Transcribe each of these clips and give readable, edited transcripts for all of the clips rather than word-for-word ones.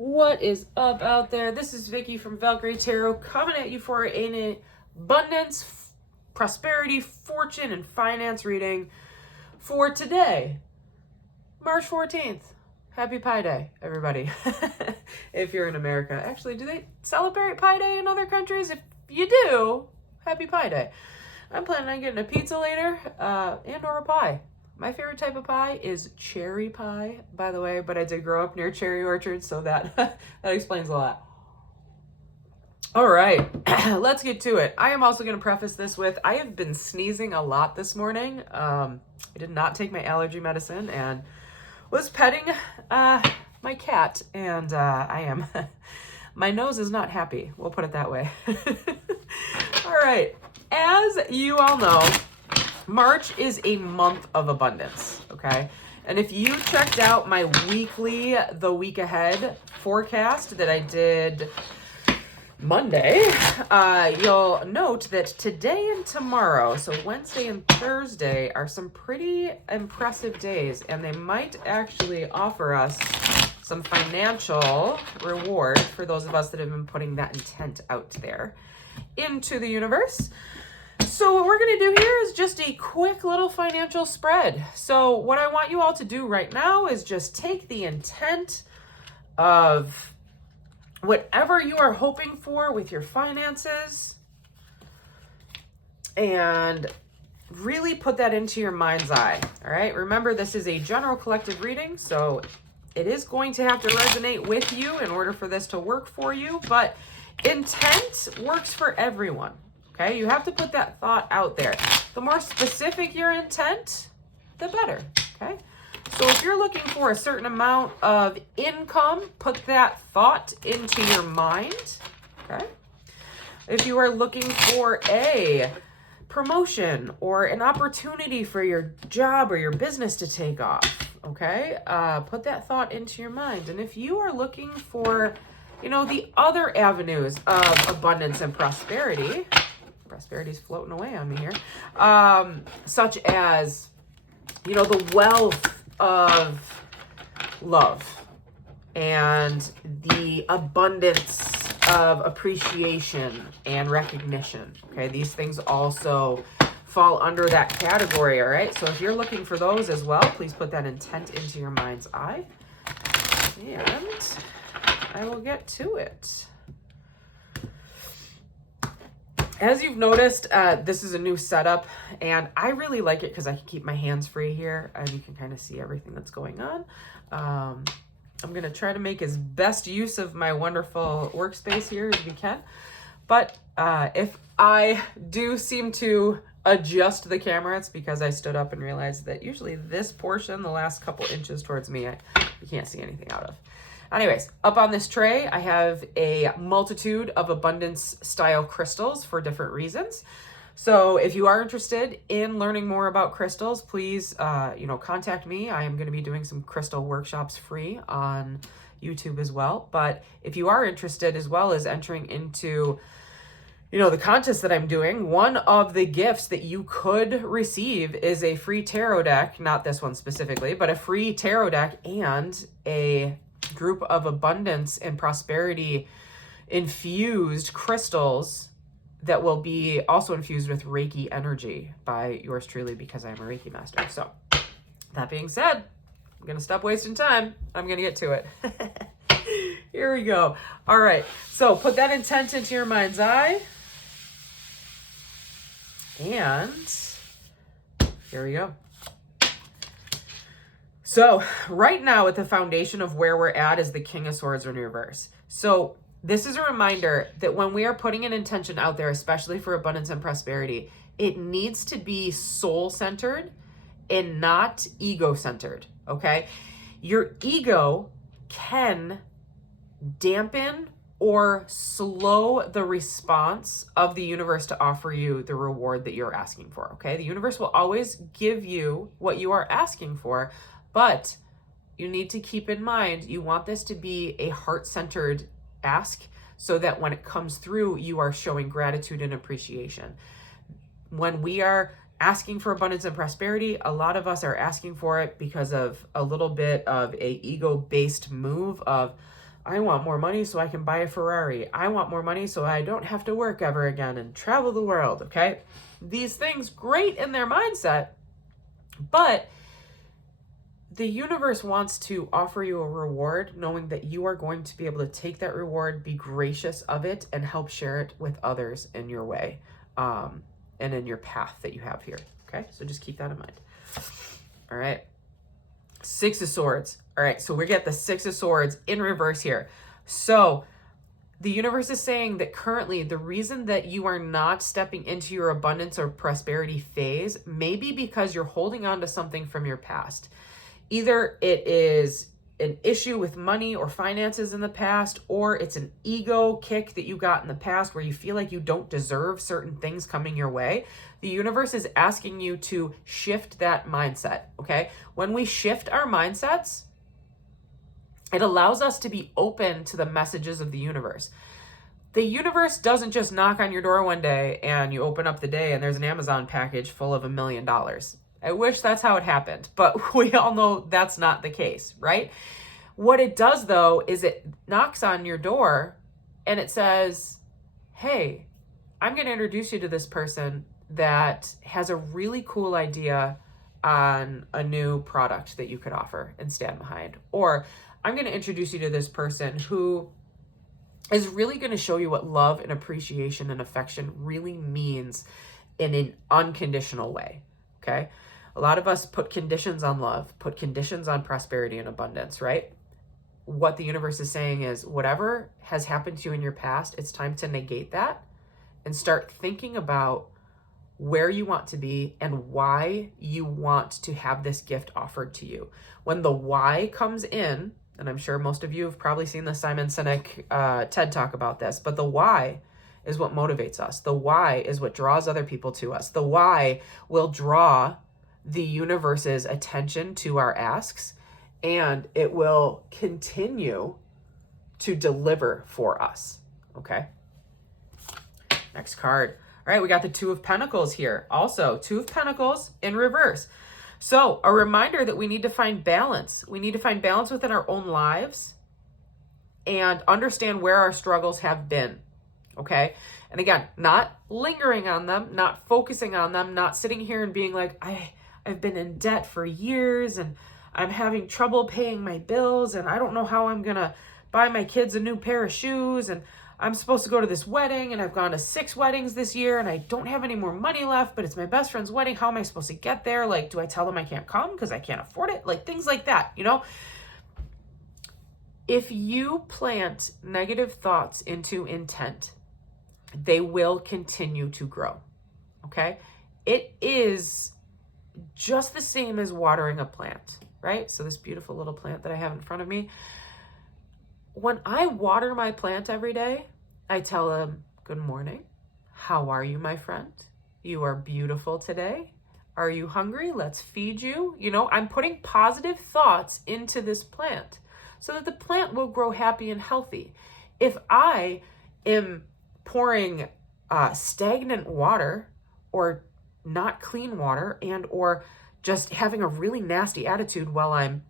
What is up out there? This is Vicky from Valkyrie Tarot coming at you for an abundance, prosperity, fortune, and finance reading for today, March 14th. Happy Pi Day, everybody. If you're in America. Actually, do they celebrate Pi Day in other countries? If you do, happy Pi Day. I'm planning on getting a pizza later and or a pie. My favorite type of pie is cherry pie, by the way, but I did grow up near cherry orchards, so that that explains a lot. All right, let's get to it. I am also going to preface this with, I have been sneezing a lot this morning. I did not take my allergy medicine and was petting my cat, and I am, my nose is not happy. We'll put it that way. All right, as you all know, March is a month of abundance, okay? And if you checked out my weekly, the week ahead forecast that I did Monday, you'll note that today and tomorrow, so Wednesday and Thursday, are some pretty impressive days, and they might actually offer us some financial reward for those of us that have been putting that intent out there into the universe. So what we're going to do here is just a quick little financial spread. So what I want you all to do right now is just take the intent of whatever you are hoping for with your finances and really put that into your mind's eye. All right. Remember, this is a general collective reading, so it is going to have to resonate with you in order for this to work for you, but intent works for everyone. Okay, you have to put that thought out there. The more specific your intent, the better, okay? So if you're looking for a certain amount of income, put that thought into your mind, okay? If you are looking for a promotion or an opportunity for your job or your business to take off, okay? Put that thought into your mind. And if you are looking for, the other avenues of abundance and prosperity, prosperity's floating away on me here, such as, the wealth of love and the abundance of appreciation and recognition. Okay, these things also fall under that category, all right? So if you're looking for those as well, please put that intent into your mind's eye, and I will get to it. As you've noticed, this is a new setup, and I really like it because I can keep my hands free here, and you can kind of see everything that's going on. I'm going to try to make as best use of my wonderful workspace here as we can, but if I do seem to adjust the camera, it's because I stood up and realized that usually this portion, the last couple inches towards me, you can't see anything out of. Anyways, up on this tray, I have a multitude of abundance style crystals for different reasons. So if you are interested in learning more about crystals, please, contact me. I am going to be doing some crystal workshops free on YouTube as well. But if you are interested, as well as entering into, the contest that I'm doing, one of the gifts that you could receive is a free tarot deck, not this one specifically, but a free tarot deck and a group of abundance and prosperity infused crystals that will be also infused with Reiki energy by yours truly, because I'm a Reiki master. So that being said, I'm going to stop wasting time. I'm going to get to it. Here we go. All right. So put that intent into your mind's eye. And here we go. So right now at the foundation of where we're at is the King of Swords in reverse. So this is a reminder that when we are putting an intention out there, especially for abundance and prosperity, it needs to be soul-centered and not ego-centered, okay? Your ego can dampen or slow the response of the universe to offer you the reward that you're asking for, okay? The universe will always give you what you are asking for, but you need to keep in mind, you want this to be a heart-centered ask so that when it comes through, you are showing gratitude and appreciation. When we are asking for abundance and prosperity, a lot of us are asking for it because of a little bit of a ego-based move of, I want more money so I can buy a Ferrari. I want more money so I don't have to work ever again and travel the world, okay? These things, great in their mindset, but the universe wants to offer you a reward knowing that you are going to be able to take that reward, be gracious of it, and help share it with others in your way, and in your path that you have here, okay? So just keep that in mind. All right. Six of Swords. All right, so we get the Six of Swords in reverse here. So the universe is saying that currently the reason that you are not stepping into your abundance or prosperity phase may be because you're holding on to something from your past. Either it is an issue with money or finances in the past, or it's an ego kick that you got in the past where you feel like you don't deserve certain things coming your way. The universe is asking you to shift that mindset, okay? When we shift our mindsets, it allows us to be open to the messages of the universe. The universe doesn't just knock on your door one day and you open up the day and there's an Amazon package full of $1 million. I wish that's how it happened, but we all know that's not the case, right? What it does though is it knocks on your door and it says, hey, I'm going to introduce you to this person that has a really cool idea on a new product that you could offer and stand behind. Or I'm going to introduce you to this person who is really going to show you what love and appreciation and affection really means in an unconditional way, okay? A lot of us put conditions on love, put conditions on prosperity and abundance, right? What the universe is saying is whatever has happened to you in your past, it's time to negate that and start thinking about where you want to be and why you want to have this gift offered to you. When the why comes in, and I'm sure most of you have probably seen the Simon Sinek TED Talk about this, but the why is what motivates us. The why is what draws other people to us. The why will draw the universe's attention to our asks, and it will continue to deliver for us, okay? Next card. All right, we got the Two of Pentacles here. Also, Two of Pentacles in reverse. So a reminder that we need to find balance. We need to find balance within our own lives and understand where our struggles have been, okay? And again, not lingering on them, not focusing on them, not sitting here and being like, I've been in debt for years and I'm having trouble paying my bills and I don't know how I'm going to buy my kids a new pair of shoes and I'm supposed to go to this wedding and I've gone to 6 weddings this year and I don't have any more money left, but it's my best friend's wedding. How am I supposed to get there? Like, do I tell them I can't come because I can't afford it? Like things like that, you know? If you plant negative thoughts into intent, they will continue to grow, okay? It is just the same as watering a plant, right? So this beautiful little plant that I have in front of me, when I water my plant every day, I tell them, good morning. How are you, my friend? You are beautiful today. Are you hungry? Let's feed you. You know, I'm putting positive thoughts into this plant so that the plant will grow happy and healthy. If I am pouring stagnant water or not clean water and or just having a really nasty attitude while I'm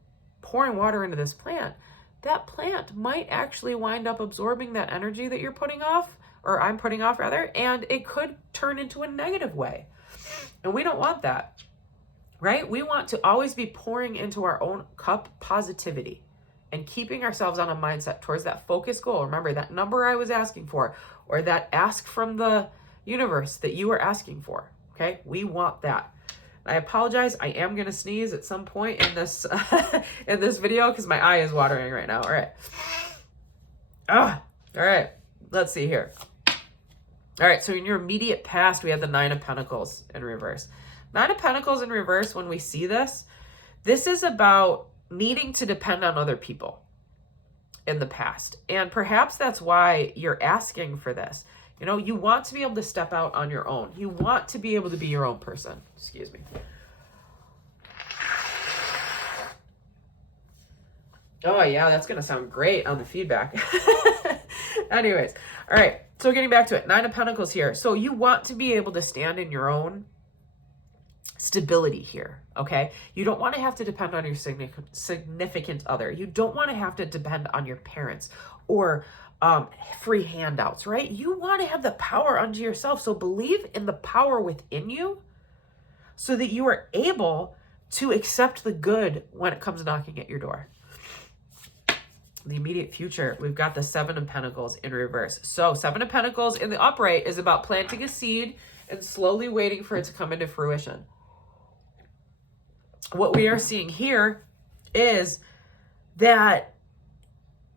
pouring water into this plant, that plant might actually wind up absorbing that energy that you're putting off, or I'm putting off rather, and it could turn into a negative way. And we don't want that, right? We want to always be pouring into our own cup positivity and keeping ourselves on a mindset towards that focus goal. Remember that number I was asking for, or that ask from the universe that you were asking for, okay? We want that. I apologize. I am going to sneeze at some point in this in this video because my eye is watering right now. All right. All right. Let's see here. All right. So in your immediate past, we have the Nine of Pentacles in reverse. Nine of Pentacles in reverse, when we see this, this is about needing to depend on other people in the past. And perhaps that's why you're asking for this. You know, you want to be able to step out on your own. You want to be able to be your own person. Excuse me. Oh, yeah, that's going to sound great on the feedback. Anyways, all right. So getting back to it, Nine of Pentacles here. So you want to be able to stand in your own stability here, okay? You don't want to have to depend on your significant other. You don't want to have to depend on your parents or free handouts, right? You want to have the power unto yourself. So believe in the power within you so that you are able to accept the good when it comes knocking at your door. The immediate future, we've got the Seven of Pentacles in reverse. So Seven of Pentacles in the upright is about planting a seed and slowly waiting for it to come into fruition. What we are seeing here is that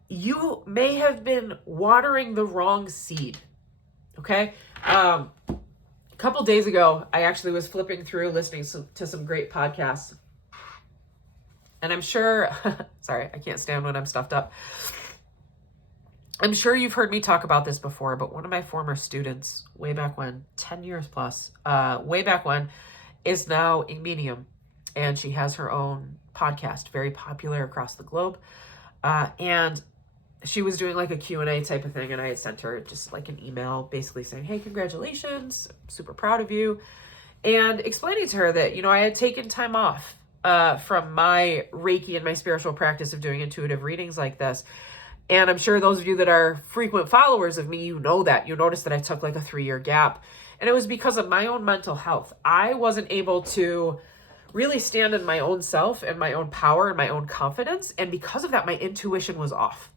you may have been watering the wrong seed, okay? A couple days ago, I actually was flipping through listening to some great podcasts. And I'm sure, sorry, I can't stand when I'm stuffed up. I'm sure you've heard me talk about this before, but one of my former students, way back when, 10 years plus, way back when, is now a medium. And she has her own podcast, very popular across the globe. And she was doing like a Q&A type of thing. And I had sent her just like an email basically saying, hey, congratulations. I'm super proud of you. And explaining to her that, I had taken time off from my Reiki and my spiritual practice of doing intuitive readings like this. And I'm sure those of you that are frequent followers of me, you know that. You notice that I took like a 3-year gap. And it was because of my own mental health. I wasn't able to really stand in my own self and my own power and my own confidence. And because of that, my intuition was off.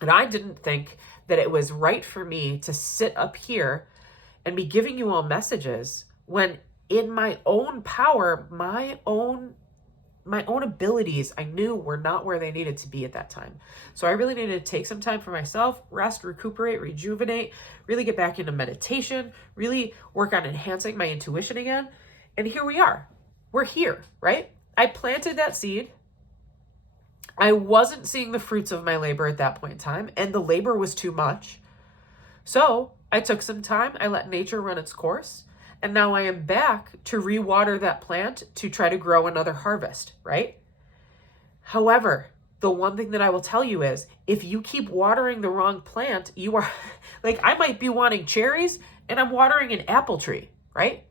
And I didn't think that it was right for me to sit up here and be giving you all messages when in my own power, my own abilities, I knew were not where they needed to be at that time. So I really needed to take some time for myself, rest, recuperate, rejuvenate, really get back into meditation, really work on enhancing my intuition again. And here we are. We're here, right? I planted that seed. I wasn't seeing the fruits of my labor at that point in time, and the labor was too much. So I took some time. I let nature run its course. And now I am back to rewater that plant to try to grow another harvest, right? However, the one thing that I will tell you is if you keep watering the wrong plant, you are like, I might be wanting cherries and I'm watering an apple tree, right?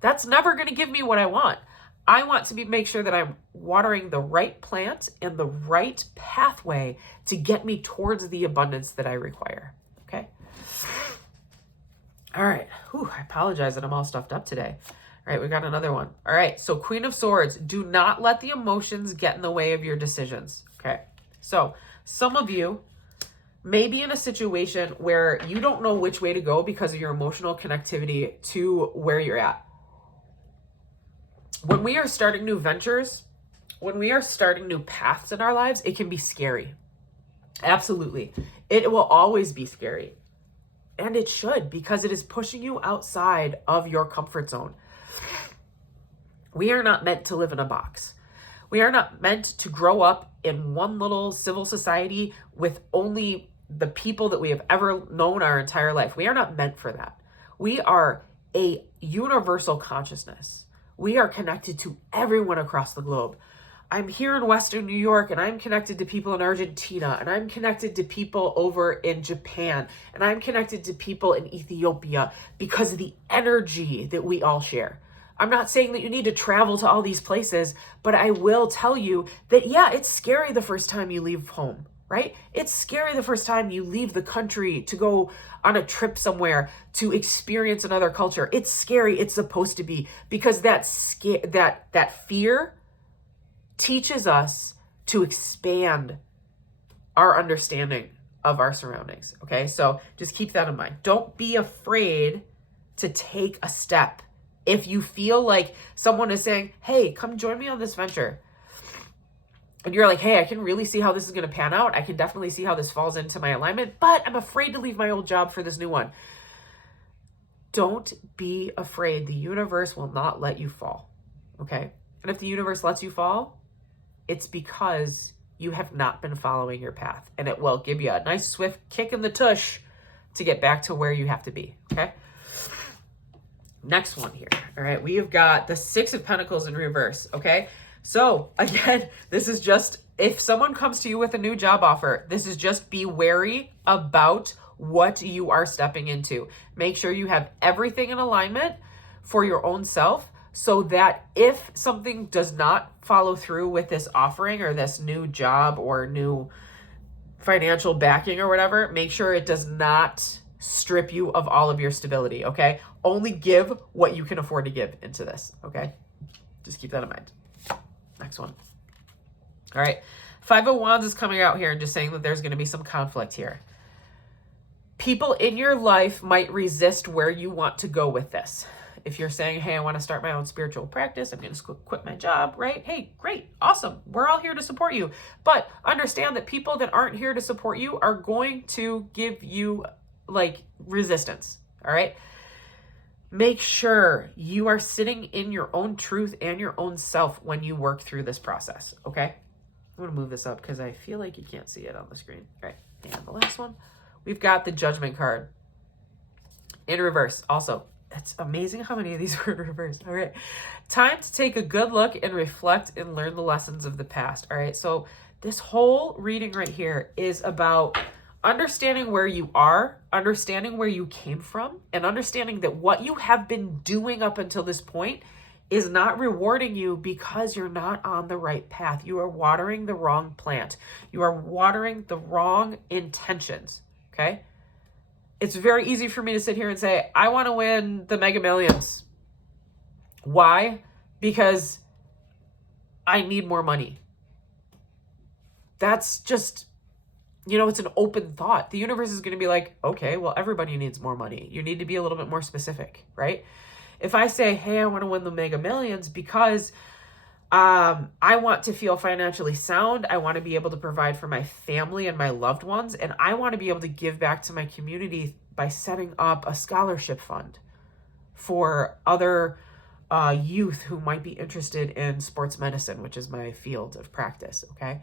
That's never going to give me what I want. I want to make sure that I'm watering the right plant and the right pathway to get me towards the abundance that I require. Okay. All right. Whew, I apologize that I'm all stuffed up today. All right. We got another one. All right. So Queen of Swords, do not let the emotions get in the way of your decisions. Okay. So some of you may be in a situation where you don't know which way to go because of your emotional connectivity to where you're at. When we are starting new ventures, when we are starting new paths in our lives, it can be scary. Absolutely. It will always be scary. And it should, because it is pushing you outside of your comfort zone. We are not meant to live in a box. We are not meant to grow up in one little civil society with only the people that we have ever known our entire life. We are not meant for that. We are a universal consciousness. We are connected to everyone across the globe. I'm here in Western New York and I'm connected to people in Argentina and I'm connected to people over in Japan and I'm connected to people in Ethiopia because of the energy that we all share. I'm not saying that you need to travel to all these places, but I will tell you that, yeah, it's scary the first time you leave home, right? It's scary the first time you leave the country to go on a trip somewhere to experience another culture. It's scary. It's supposed to be, because that fear teaches us to expand our understanding of our surroundings. Okay. So just keep that in mind. Don't be afraid to take a step. If you feel like someone is saying, hey, come join me on this venture, and you're like, hey, I can really see how this is going to pan out. I can definitely see how this falls into my alignment, but I'm afraid to leave my old job for this new one. Don't be afraid. The universe will not let you fall. Okay. And if the universe lets you fall, it's because you have not been following your path, and it will give you a nice swift kick in the tush to get back to where you have to be. Okay. Next one here. All right. We have got the Six of Pentacles in reverse. Okay. So again, this is just, if someone comes to you with a new job offer, this is just be wary about what you are stepping into. Make sure you have everything in alignment for your own self so that if something does not follow through with this offering or this new job or new financial backing or whatever, make sure it does not strip you of all of your stability, okay? Only give what you can afford to give into this, okay? Just keep that in mind. Next one. All right. Five of Wands is coming out here and just saying that there's going to be some conflict here. People in your life might resist where you want to go with this. If you're saying, hey, I want to start my own spiritual practice, I'm going to quit my job, right? Hey, great, awesome. We're all here to support you. But understand that people that aren't here to support you are going to give you like resistance, all right? Make sure you are sitting in your own truth and your own self when you work through this process, okay? I'm going to move this up because I feel like you can't see it on the screen. All right, and the last one, we've got the Judgment card in reverse. Also, it's amazing how many of these were in reverse. All right, time to take a good look and reflect and learn the lessons of the past. All right, so this whole reading right here is about understanding where you are, understanding where you came from, and understanding that what you have been doing up until this point is not rewarding you because you're not on the right path. You are watering the wrong plant. You are watering the wrong intentions, okay? It's very easy for me to sit here and say, I want to win the Mega Millions. Why? Because I need more money. That's just, it's an open thought. The universe is going to be like, okay, well, everybody needs more money. You need to be a little bit more specific, right? If I say, hey, I want to win the Mega Millions because I want to feel financially sound, I want to be able to provide for my family and my loved ones, and I want to be able to give back to my community by setting up a scholarship fund for other youth who might be interested in sports medicine, which is my field of practice, okay?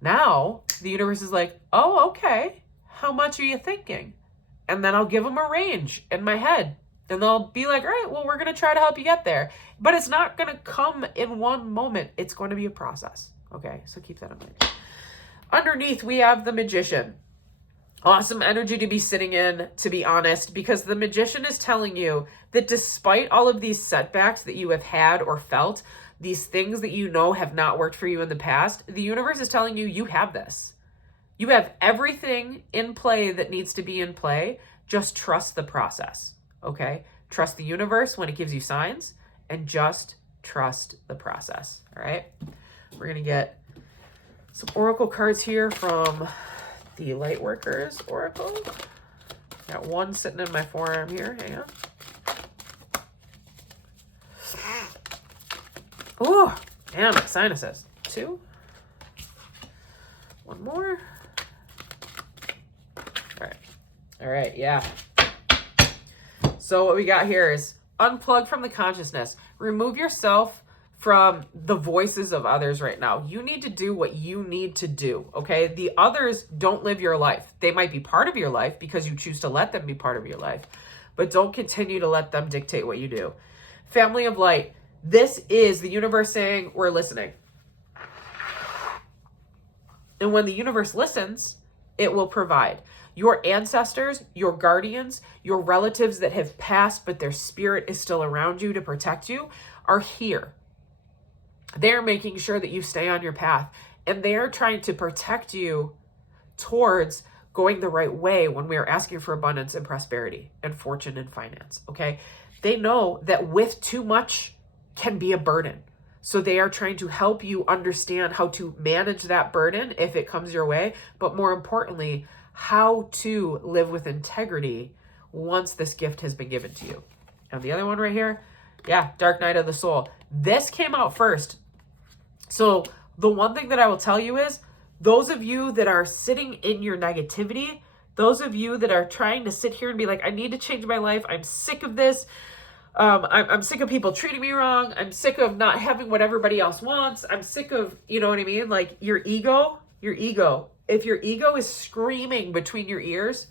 Now, the universe is like, oh, okay, how much are you thinking? And then I'll give them a range in my head. And they'll be like, all right, well, we're going to try to help you get there. But it's not going to come in one moment. It's going to be a process. Okay, so keep that in mind. Underneath, we have the Magician. Awesome energy to be sitting in, to be honest, because the Magician is telling you that despite all of these setbacks that you have had or felt, these things that you know have not worked for you in the past, the universe is telling you you have this. You have everything in play that needs to be in play. Just trust the process. Okay, trust the universe when it gives you signs, and just trust the process. All right, we're gonna get some oracle cards here from the Lightworkers Oracle. Got one sitting in my forearm here. Hang on. Oh, and my sinuses. Two. One more. All right, yeah. So what we got here is unplug from the consciousness. Remove yourself from the voices of others right now. You need to do what you need to do, okay? The others don't live your life. They might be part of your life because you choose to let them be part of your life, but don't continue to let them dictate what you do. Family of light, this is the universe saying, we're listening. And when the universe listens, it will provide. Your ancestors, your guardians, your relatives that have passed, but their spirit is still around you to protect you, are here. They're making sure that you stay on your path, and they're trying to protect you towards going the right way when we are asking for abundance and prosperity and fortune and finance, okay? They know that with too much can be a burden. So they are trying to help you understand how to manage that burden if it comes your way, but more importantly, how to live with integrity once this gift has been given to you. And the other one right here, yeah, Dark Night of the Soul. This came out first. So the one thing that I will tell you is, those of you that are sitting in your negativity, those of you that are trying to sit here and be like, I need to change my life, I'm sick of this, I'm sick of people treating me wrong, I'm sick of not having what everybody else wants, I'm sick of, you know what I mean? Like your ego. If your ego is screaming between your ears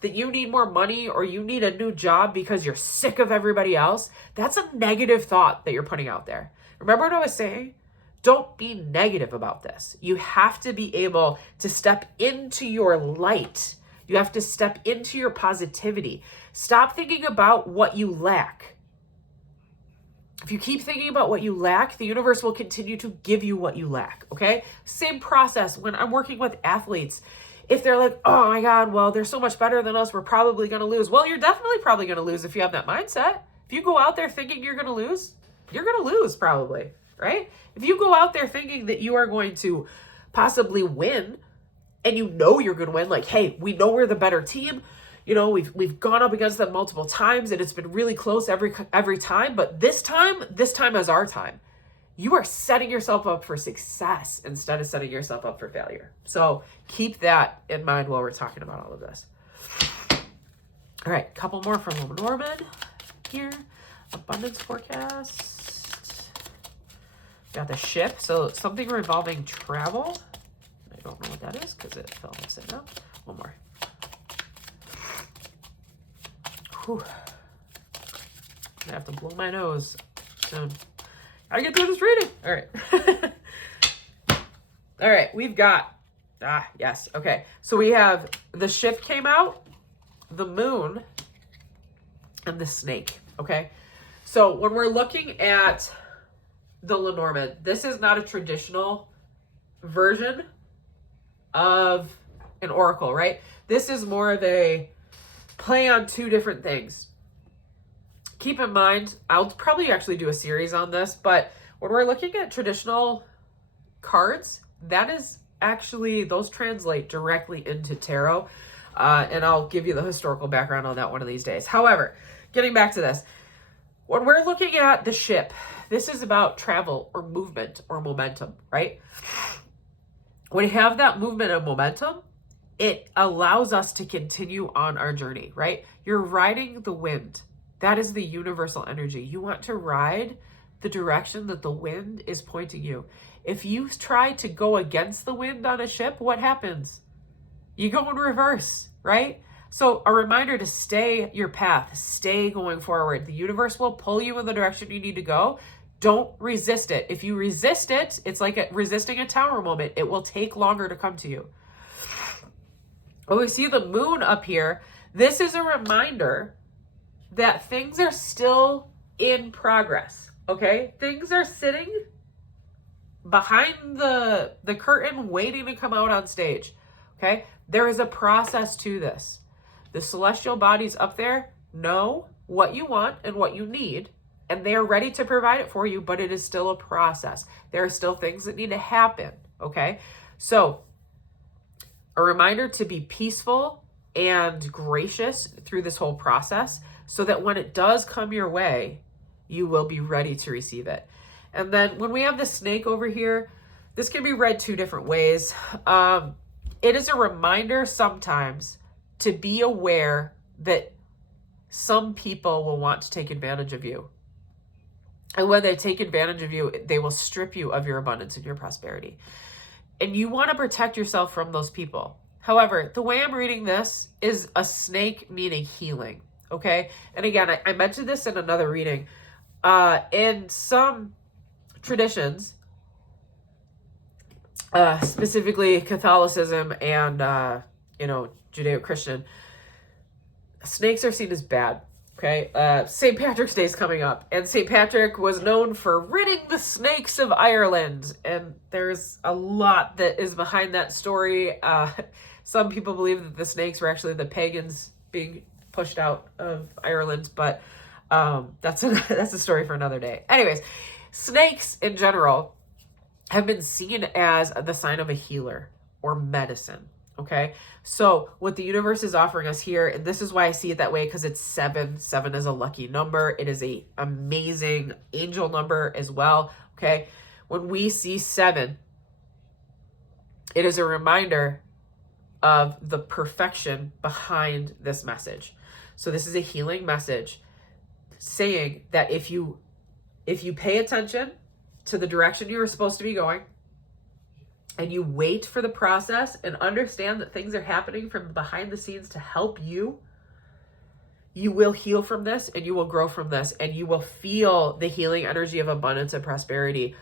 that you need more money or you need a new job because you're sick of everybody else, that's a negative thought that you're putting out there. Remember what I was saying? Don't be negative about this. You have to be able to step into your light. You have to step into your positivity. Stop thinking about what you lack. If you keep thinking about what you lack, the universe will continue to give you what you lack, okay? Same process when I'm working with athletes. If they're like, oh my God, well, they're so much better than us, we're probably going to lose. Well, you're definitely probably going to lose if you have that mindset. If you go out there thinking you're going to lose, you're going to lose probably, right? If you go out there thinking that you are going to possibly win, and you know you're going to win, like, hey, we know we're the better team. You know, we've gone up against them multiple times and it's been really close every time, but this time is our time. You are setting yourself up for success instead of setting yourself up for failure. So keep that in mind while we're talking about all of this. All right, couple more from Norman here. Abundance forecast. Got the ship, so something revolving travel. I don't know what that is because it fell upside down. One more. Whew. I have to blow my nose soon. I get through this reading. All right. All right, we've got, yes, okay. So we have the ship came out, the moon, and the snake, okay? So when we're looking at the Lenormand, this is not a traditional version of an oracle, right? This is more of a play on two different things. Keep in mind, I'll probably actually do a series on this, but when we're looking at traditional cards, that is actually, those translate directly into tarot. And I'll give you the historical background on that one of these days. However, getting back to this, when we're looking at the ship, this is about travel or movement or momentum, right? When you have that movement and momentum, it allows us to continue on our journey, right? You're riding the wind. That is the universal energy. You want to ride the direction that the wind is pointing you. If you try to go against the wind on a ship, what happens? You go in reverse, right? So a reminder to stay your path, stay going forward. The universe will pull you in the direction you need to go. Don't resist it. If you resist it, it's like resisting a tower moment. It will take longer to come to you. When we see the moon up here, this is a reminder that things are still in progress, okay? Things are sitting behind the curtain waiting to come out on stage, okay? There is a process to this. The celestial bodies up there know what you want and what you need, and they are ready to provide it for you, but it is still a process. There are still things that need to happen, okay? So a reminder to be peaceful and gracious through this whole process so that when it does come your way, you will be ready to receive it. And then when we have the snake over here, this can be read two different ways. It is a reminder sometimes to be aware that some people will want to take advantage of you. And when they take advantage of you, they will strip you of your abundance and your prosperity. And you want to protect yourself from those people. However, the way I'm reading this is a snake meaning healing, okay? And again, I mentioned this in another reading. In some traditions, specifically Catholicism and, Judeo-Christian, snakes are seen as bad. Okay, St. Patrick's Day is coming up, and St. Patrick was known for ridding the snakes of Ireland, and there's a lot that is behind that story. Some people believe that the snakes were actually the pagans being pushed out of Ireland, but that's a story for another day. Anyways, snakes in general have been seen as the sign of a healer or medicine. Okay, so what the universe is offering us here, and this is why I see it that way, because it's 7. 7 is a lucky number. It is a amazing angel number as well. Okay, when we see 7, it is a reminder of the perfection behind this message. So this is a healing message saying that if you pay attention to the direction you were supposed to be going, and you wait for the process and understand that things are happening from behind the scenes to help you, you will heal from this and you will grow from this, and you will feel the healing energy of abundance and prosperity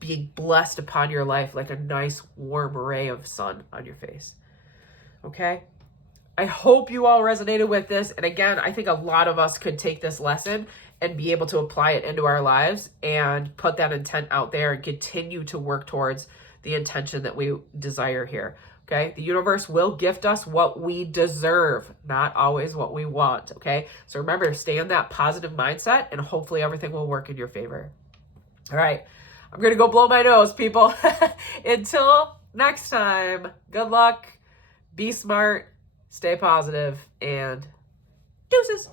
being blessed upon your life like a nice warm ray of sun on your face. Okay? I hope you all resonated with this. And again, I think a lot of us could take this lesson and be able to apply it into our lives and put that intent out there and continue to work towards the intention that we desire here. Okay, the universe will gift us what we deserve, not always what we want. Okay, so remember, stay in that positive mindset and hopefully everything will work in your favor. All right, I'm gonna go blow my nose, people. Until next time, good luck, be smart, stay positive, and deuces.